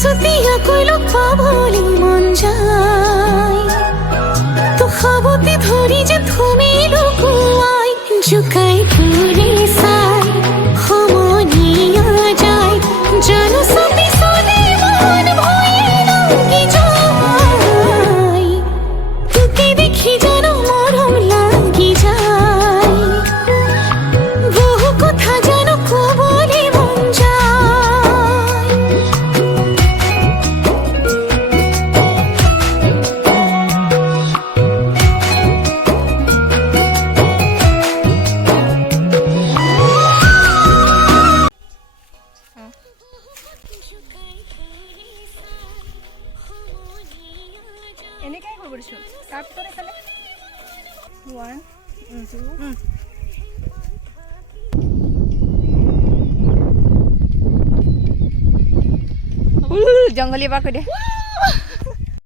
চুতীয়া কৈলো পাবলি মন যায় তো খাবতে ধৰি যে তুমি লুকুৱাই জুকাই ফুৰি চাই সমনীয়া যায় জানো চবি চলে মন ভয়ে লাগি যায় তোকে দেখি জানো মৰম লাগি যায় বহু কথা জানো কবলে মন যায় এনেকাই কৰিব দিছোঁ তাৰপিছত এইফালে 1 2 জংঘলী এবাৰ কৈ দে